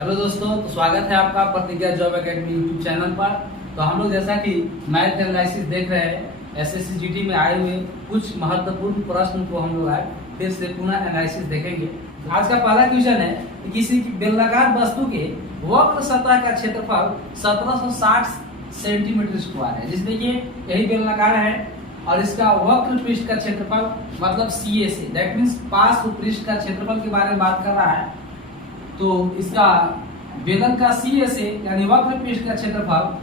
Hello दोस्तों, तो स्वागत है आपका प्रतिज्ञा जॉब एकेडमी यूट्यूब चैनल पर। तो हम लोग जैसा कि मैथ एनालिसिस देख रहे हैं, एसएससी जीडी में आए हुए कुछ महत्वपूर्ण प्रश्न को हम लोग आज फिर से पुनः एनालिसिस देखेंगे। आज का पहला क्वेश्चन है कि किसी बेलनाकार वस्तु के वक्र सतह का क्षेत्रफल 1760 सेंटीमीटर स्क्वायर है। जिस देखिए यही बेलनाकार है और इसका वक्र पृष्ठ का क्षेत्रफल मतलब CA से, दैट मीन्स पार्श्व पृष्ठ का क्षेत्रफल के बारे में बात कर रहा है। तो इसका बेलन का CA से यानी वक्र पृष्ठ का क्षेत्रफल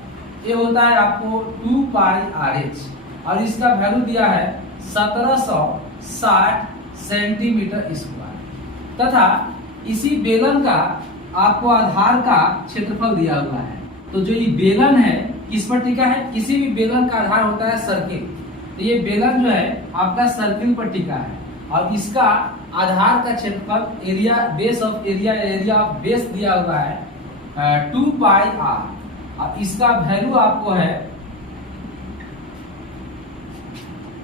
ये होता है आपको 2 पाई RH और इसका वैल्यू दिया है 1760 सेंटीमीटर स्क्वायर तथा इसी बेलन का आपको आधार का क्षेत्रफल दिया हुआ है। तो जो ये बेलन है किस पर टिका है? किसी भी बेलन का आधार होता है सर्किल। तो ये बेलन जो है आपका सर्किल पर टिका है और इसका आधार का क्षेत्रफल एरिया ऑफ बेस दिया हुआ है 2 पाई R और इसका वैल्यू आपको है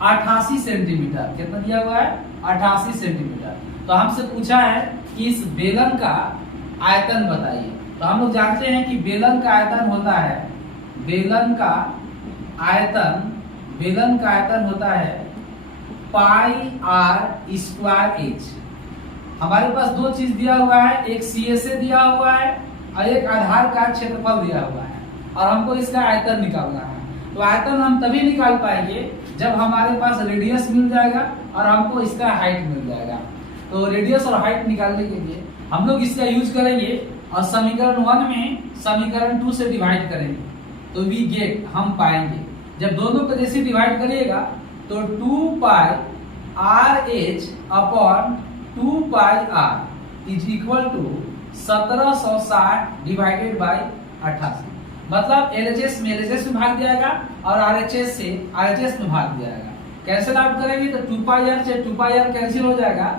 88 सेंटीमीटर। कितना दिया हुआ है? 88 सेंटीमीटर। तो हमसे पूछा है कि इस बेलन का आयतन बताइए। तो हम लोग जानते हैं कि बेलन का आयतन होता है होता है पाई R स्क्वायर H। हमारे पास दो चीज दिया हुआ है, एक CA से दिया हुआ है और एक आधार का क्षेत्रफल दिया हुआ है और हमको इसका आयतन निकालना है। तो आयतन हम तभी निकाल पाएंगे जब हमारे पास रेडियस मिल जाएगा और हमको इसका हाइट मिल जाएगा। तो रेडियस और हाइट निकालने के लिए हम लोग इसका यूज करेंगे और समीकरण 1 में समीकरण 2 से डिवाइड करेंगे तो वी गेट हम पाएंगे। जब दोनों को जैसे डिवाइड करिएगा तो 2 pi RH upon 2 pi R is equal to 1760 divided by 88। मतलब LHS में LHS में भाग जाएगा और RHS से RHS में भाग जाएगा। कैंसिल आउट करेंगे तो 2 पाई R से 2 पाई R कैंसिल हो जाएगा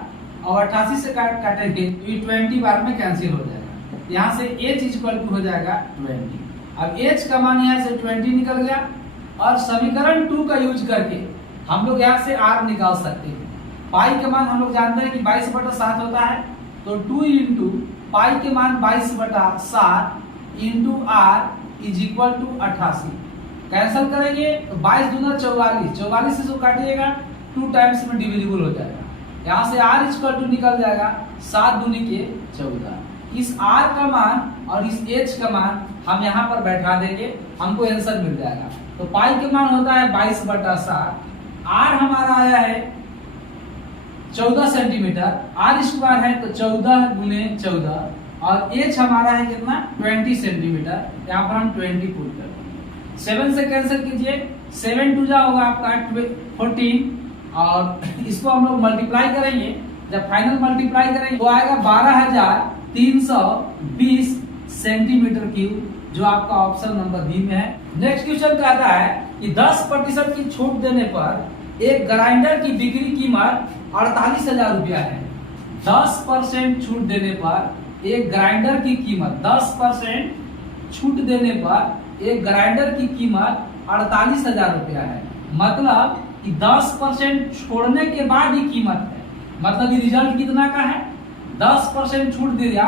और 88 से काटेंगे तो 20 बार में कैंसिल हो जाएगा। यहाँ से H इक्वल टू हो जाएगा 20। अब H का मान यहाँ से 20 निकल गया और समीकरण 2 का यूज करके हम लोग यहाँ से R निकाल सकते हैं। पाई के मान हम लोग जानते हैं कि 22/7 होता है। तो 2 इंटू पाई के मान 22/7 into R is equal to 88। Cancel करेंगे तो 22 दूना 44, 44 से जो काटिएगा 2 टाइम्स में डिविजिबल हो जाएगा। यहाँ से R इक्वल टू निकल जाएगा 7 दूनी के 14। इस R का मान और इस H का मान हम यहाँ पर बैठा देंगे, हमको आंसर मिल जाएगा। तो पाई के मान होता है 22/7, R हमारा आया है 14 सेंटीमीटर, R स्क्वायर है तो 14 गुने 14 और H हमारा है कितना? 20 सेंटीमीटर। यहाँ पर हम 20 पुट कर देंगे। 7 से कैंसिल कीजिए, 7 2 जा होगा आपका 14 और इसको हम लोग मल्टीप्लाई करेंगे। जब फाइनल मल्टीप्लाई करेंगे तो आएगा 12,320 सेंटीमीटर क्यूब, जो आपका ऑप्शन नंबर बी में है। नेक्स्ट क्वेश्चन कहता है कि 10% की छूट देने पर एक ग्राइंडर की बिक्री कीमत 48,000 रुपया है। 10% छूट देने पर एक ग्राइंडर की कीमत 10% छूट देने पर एक ग्राइंडर की कीमत 48,000 रुपया है। मतलब कि 10% छोड़ने के बाद ही कीमत है। मतलब ये रिजल्ट कितना का है? 10% छूट दिया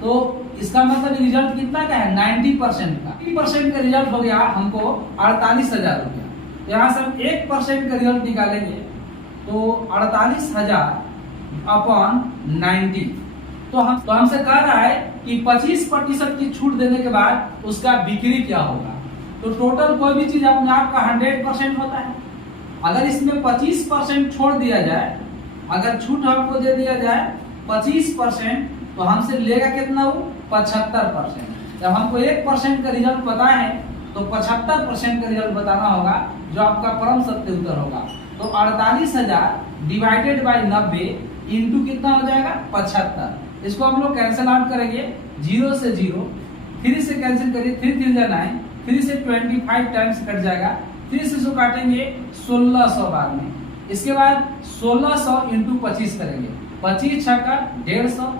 तो इसका मतलब रिजल्ट कितना का है? 90% का। 90% का रिजल्ट हो गया हमको 48,000 रुपया। यहाँ से हम 1% का रिजल्ट निकालेंगे तो 48,000 अपॉन 90। तो हमसे कह रहा है कि 25% की छूट देने के बाद उसका बिक्री क्या होगा। तो टोटल कोई भी चीज अपने आप का 100% होता है। अगर इसमें 25% छोड़ दिया जाए, अगर छूट हमको दे दिया जाए 25%, तो हमसे लेगा कितना? वो 75%। जब हमको 1% का रिजल्ट पता है तो 75% का रिजल्ट बताना होगा, जो आपका परम सत्य उत्तर होगा। तो 48,000 डिवाइडेड बाई 90 इंटू कितना हो जाएगा? 75। इसको हम लोग कैंसिल आउट करेंगे, 0 से 0, 3 से कैंसिल करिए, 3 3 जा 9, 3 से 25 टाइम्स कट जाएगा, 3 से जो काटेंगे 1600 बाद में। इसके बाद 1600 इंटू 25 करेंगे, 25 छक्का 150,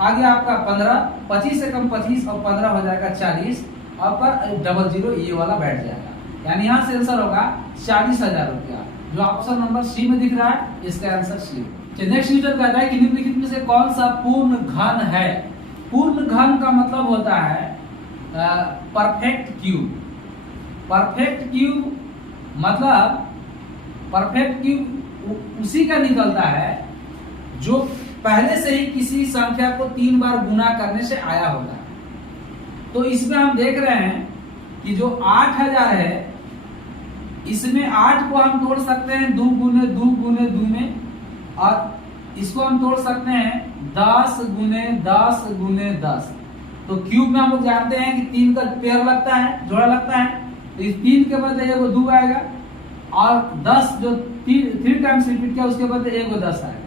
आगे आपका 15, 25 से कम 25 और 15 हो जाएगा 40 और पर 00 ये वाला बैठ जाएगा। यानी यहाँ से आंसर होगा 40,000 रुपया, जो ऑप्शन नंबर सी में दिख रहा है। इसका आंसर सी। नेक्स्ट क्वेश्चन कहता है कि निम्नलिखित में से कौन सा पूर्ण घन है? पूर्ण घन का मतलब होता है परफेक्ट क्यूब। परफेक्ट क्यूब मतलब परफेक्ट क्यूब उसी का निकलता है जो पहले से ही किसी संख्या को 3 बार गुना करने से आया होता है। तो इसमें हम देख रहे हैं कि जो 8000 है, इसमें 8 को हम तोड़ सकते हैं 2 गुने 2 गुने 2 में, और इसको हम तोड़ सकते हैं 10 गुने 10 गुने 10। तो क्यूब में हम लोग जानते हैं कि 3 का पेयर लगता है, जोड़ा लगता है, तो इस 3 के बदले एगो 2 आएगा, और 10 जो 3 टाइम्स रिपीट किया उसके बदले एगो 10 आएगा।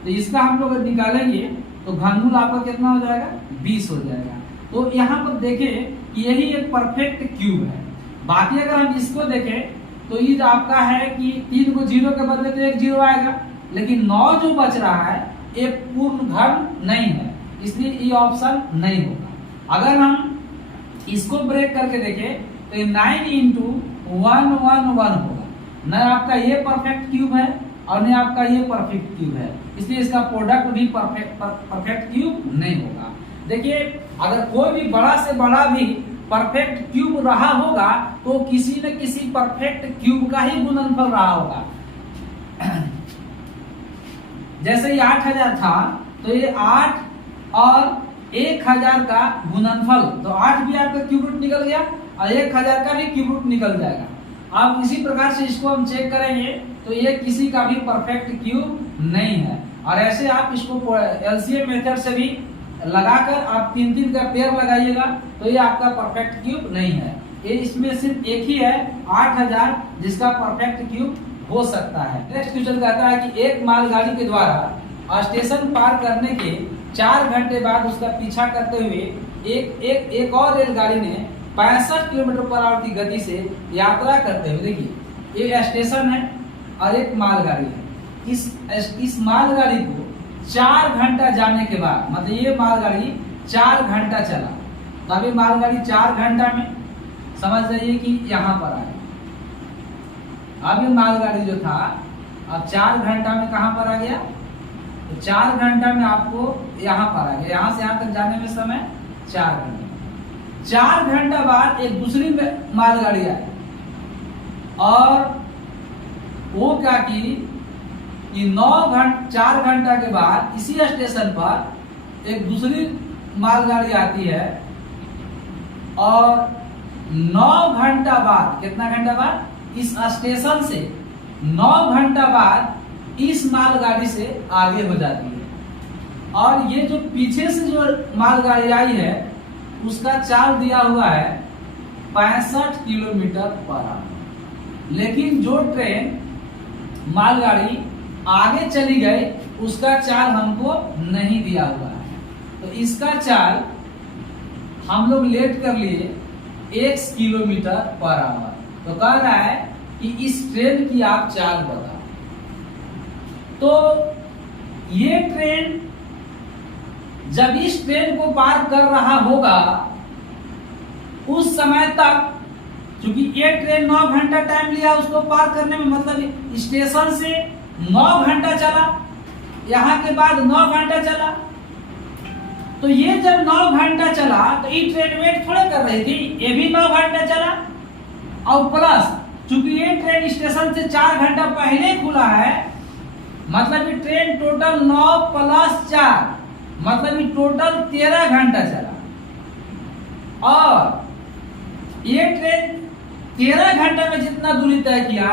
तो इसका हम लोग निकालेंगे तो घनमूल आपका कितना हो जाएगा, 20 हो जाएगा। तो यहाँ पर देखें कि यही एक परफेक्ट क्यूब है। बाकी अगर हम इसको देखें तो ये आपका है कि 3 को 0 के बदले तो 1 0 आएगा, लेकिन 9 जो बच रहा है ये पूर्ण घन नहीं है, इसलिए ये ऑप्शन नहीं होगा। अगर हम इसको ब्रेक करके देखें तो 9 इंटू 1 1 1 होगा। न आपका ये परफेक्ट क्यूब है और न आपका ये परफेक्ट क्यूब है, इसलिए इसका प्रोडक्ट भी परफेक्ट क्यूब नहीं होगा। देखिए अगर कोई भी बड़ा से बड़ा भी परफेक्ट क्यूब रहा होगा तो किसी न किसी परफेक्ट क्यूब का ही गुणनफल रहा होगा। जैसे ये 8000 था तो ये 8 और 1000 का गुणनफल, तो 8 भी आपका क्यूब रूट निकल गया और 1000 का भी क्यूब रूट निकल जाएगा। अब इसी प्रकार से इसको हम चेक करेंगे तो ये किसी का भी परफेक्ट क्यूब नहीं है। और ऐसे आप इसको एलसीएम मेथड से भी लगाकर आप 3 का पेयर लगाइएगा तो ये आपका परफेक्ट क्यूब नहीं है। ये इसमें सिर्फ एक ही है 8000 जिसका परफेक्ट क्यूब हो सकता है। नेक्स्ट क्वेश्चन कहता है कि एक मालगाड़ी के द्वारा स्टेशन पार करने के 4 घंटे बाद उसका पीछा करते हुए एक और रेलगाड़ी ने 65 किलोमीटर पर आवर की गति से यात्रा करते हुए, देखिए ये स्टेशन है और एक मालगाड़ी है। इस मालगाड़ी को 4 घंटा जाने के बाद, मतलब ये मालगाड़ी 4 घंटा चला, तो अभी मालगाड़ी 4 घंटा में समझ जाइए कि यहाँ पर आए। अब ये मालगाड़ी जो था अब 4 घंटा में कहाँ पर आ गया, तो 4 घंटा में आपको यहाँ पर आ गया। यहाँ से यहाँ तक जाने में समय 4 घंटा। 4 घंटा बाद एक दूसरी मालगाड़ी आई और वो क्या की कि 4 घंटा के बाद इसी स्टेशन पर एक दूसरी मालगाड़ी आती है और 9 घंटा बाद, कितना घंटा बाद, इस स्टेशन से 9 घंटा बाद इस मालगाड़ी से आगे हो जाती है। और ये जो पीछे से जो मालगाड़ी आई है उसका चाल दिया हुआ है 65 किलोमीटर पर आवर। लेकिन जो ट्रेन मालगाड़ी आगे चली गई उसका चाल हमको नहीं दिया हुआ है, तो इसका चाल हम लोग लेट कर लिए x किलोमीटर पर आवर। तो कह रहा है कि इस ट्रेन की आप चाल बताओ। तो ये ट्रेन जब इस ट्रेन को पार कर रहा होगा उस समय तक, क्योंकि ये ट्रेन 9 घंटा टाइम लिया उसको पार करने में, मतलब स्टेशन से 9 घंटा चला, यहाँ के बाद 9 घंटा चला, तो ये जब 9 घंटा चला तो ये ट्रेन वेट थोड़े कर रही थी, ये भी 9 घंटा चला। और प्लस चूंकि ये ट्रेन स्टेशन से 4 घंटा पहले खुला है, मतलब ये ट्रेन टोटल 9 + 4 मतलब ये टोटल 13 घंटा चला। और ये ट्रेन 13 घंटा में जितना दूरी तय किया,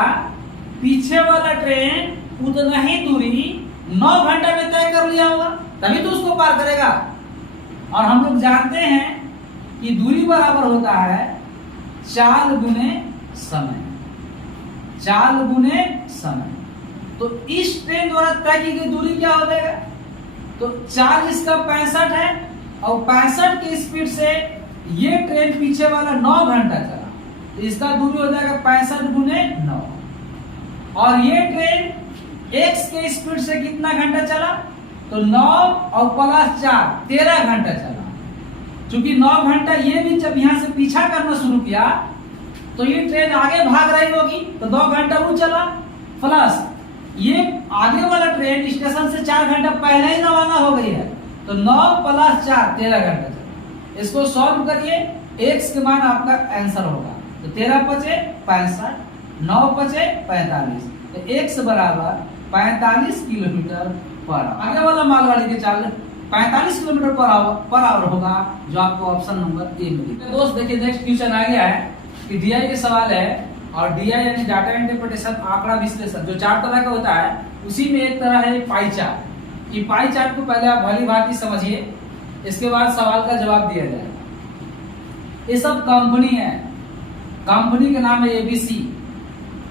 पीछे वाला ट्रेन उतना ही दूरी 9 घंटा में तय कर लिया होगा, तभी तो उसको पार करेगा। और हम लोग जानते हैं कि दूरी बराबर होता है चाल गुने समय, चाल गुने समय। तो इस ट्रेन द्वारा तय की गई दूरी क्या हो जाएगा, तो 40 का 65 है और 65 की स्पीड से ये ट्रेन पीछे वाला 9 घंटा चला, तो इसका दूरी हो जाएगा 65 गुने 9। और ये ट्रेन x के स्पीड से कितना घंटा चला, तो 9 और + 4 13 घंटा चला। चूंकि 9 घंटा ये भी जब यहाँ से पीछा करना शुरू किया तो ये ट्रेन आगे भाग रही होगी, तो 2 घंटा वो चला, प्लस ये आगे वाला ट्रेन स्टेशन से 4 घंटा पहले ही रवाना हो गई है, तो 9 + 4 13 घंटा चला। इसको सॉल्व करिए, x के मान आपका आंसर होगा। तो 13 × 5 = 65, 9 × 5 = 45। तो x बराबर 45 किलोमीटर पर आवर। आगे वाला मालगाड़ी के चाल 45 किलोमीटर पर आवर होगा, जो आपको ऑप्शन नंबर ए में दिखा। दोस्त देखिए नेक्स्ट क्वेश्चन आ गया है कि डीआई के सवाल है, और डीआई यानी डाटा इंटरप्रिटेशन, आंकड़ा विश्लेषण, जो 4 तरह का होता है, उसी में एक तरह है पाई चार्ट। कि पाई चार्ट को पहले आप भली भांति समझिए, इसके बाद सवाल का जवाब दिया जाएगा। ये सब कंपनी है, कंपनी का नाम है एबीसी,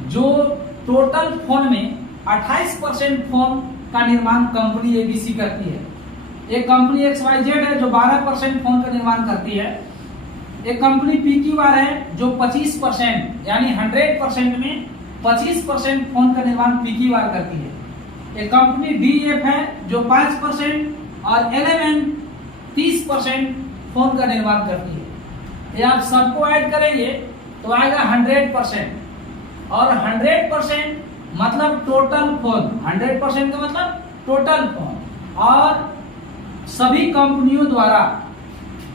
जो टोटल फोन में 28% फोन का निर्माण कंपनी एबीसी करती है। एक कंपनी XYZ है जो 12% फोन का निर्माण करती है। एक कंपनी PQR है जो 25% यानी 100% में 25% फोन का निर्माण PQR करती है। एक कंपनी DF है जो 5% और LMN 30% फोन का निर्माण करती है। ये आप सबको ऐड करेंगे तो आएगा 100%, और 100% मतलब टोटल फोन, 100% का मतलब टोटल फोन। और सभी कंपनियों द्वारा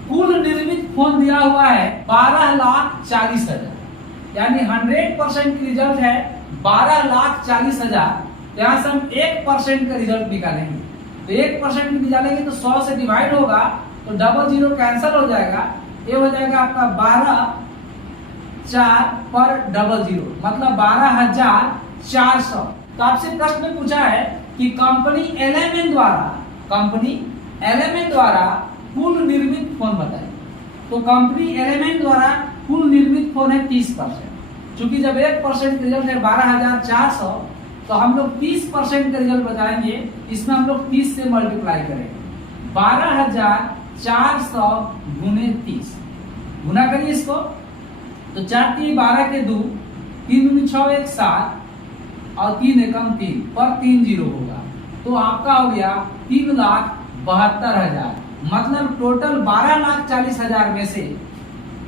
कुल निर्मित फोन दिया हुआ है 12,40,000, यानी 100% की रिजल्ट है 12,40,000। यहाँ से हम 1% का रिजल्ट निकालेंगे, तो 1% निकालेंगे तो 100 से डिवाइड होगा, तो 00 कैंसिल हो जाएगा। ये हो जाएगा आपका 12,4 पर 00, मतलब 12,400। तो आपसे प्रश्न में पूछा है कि कंपनी LMN द्वारा कुल निर्मित फोन बताइए। तो कंपनी LMN द्वारा कुल निर्मित फोन है 30%। चूंकि जब 1% रिजल्ट है 12,400, तो हम लोग 30% का रिजल्ट बताएंगे। इसमें हम लोग 30 से मल्टीप्लाई करेंगे, 12,400 × 30 गुना करिए इसको। तो 4 × 12 के 2, 3 × 6 = 7 और 3 × 3 पर 3 0 होगा। तो आपका हो गया 3,72,000, मतलब टोटल 12,40,000 में से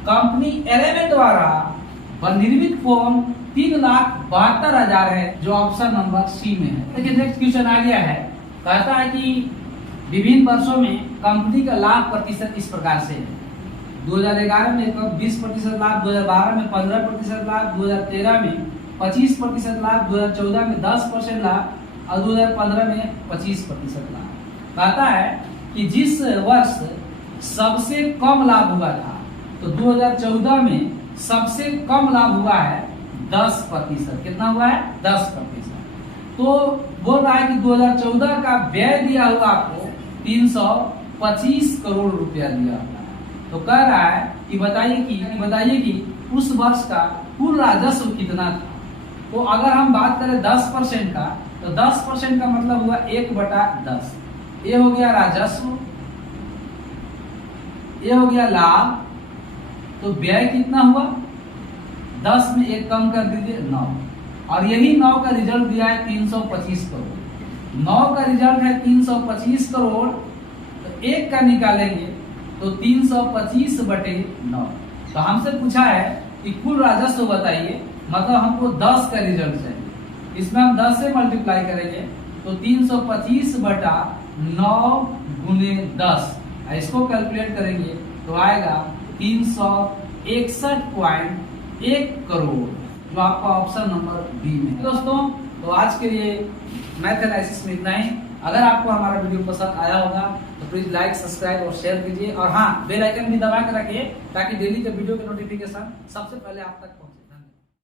कंपनी LMN द्वारा निर्मित फोन 3,72,000 है, जो ऑप्शन नंबर सी में है। देखिए नेक्स्ट क्वेश्चन आ गया है, कहता है कि विभिन्न वर्षों में कंपनी का लाभ प्रतिशत इस प्रकार से है। 2011 में 20% लाभ, 2012 में 15% लाभ, 2013 में 25% लाभ, 2014 में 10% लाभ और 2015 में 25% लाभ। कहता है कि जिस वर्ष सबसे कम लाभ हुआ था, तो 2014 में सबसे कम लाभ हुआ है 10%। कितना हुआ है? 10%। तो बोल रहा है कि 2014 का व्यय दिया हुआ आपको 325 करोड़ रुपया दिया हुआ है। तो कह रहा है कि बताइए कि उस वर्ष का कुल राजस्व कितना था। तो अगर हम बात करें 10% का, तो 10% का मतलब हुआ 1/10। ये हो गया राजस्व, ये हो गया लाभ। तो व्यय कितना हुआ? 10 में 1 कम कर दीजिए, 9। और यही 9 का रिजल्ट दिया है 325 करोड़। 9 का रिजल्ट है 325 करोड़, तो 1 का निकालेंगे तो 325/9। तो हमसे पूछा है कि कुल राजस्व बताइए, मतलब हमको 10 का रिजल्ट चाहिए। इसमें हम 10 से मल्टीप्लाई करेंगे तो 325/9 × 10, इसको कैलकुलेट करेंगे तो आएगा 361.1 करोड़, जो आपका ऑप्शन नंबर बी में। दोस्तों तो आज के लिए मैथ एनालिसिस में इतना ही। अगर आपको हमारा वीडियो पसंद आया होगा तो प्लीज लाइक, सब्सक्राइब और शेयर कीजिए, और हाँ, बेल आइकन भी दबा के रखिए ताकि डेली के वीडियो के नोटिफिकेशन सबसे पहले आप तक पहुंचे।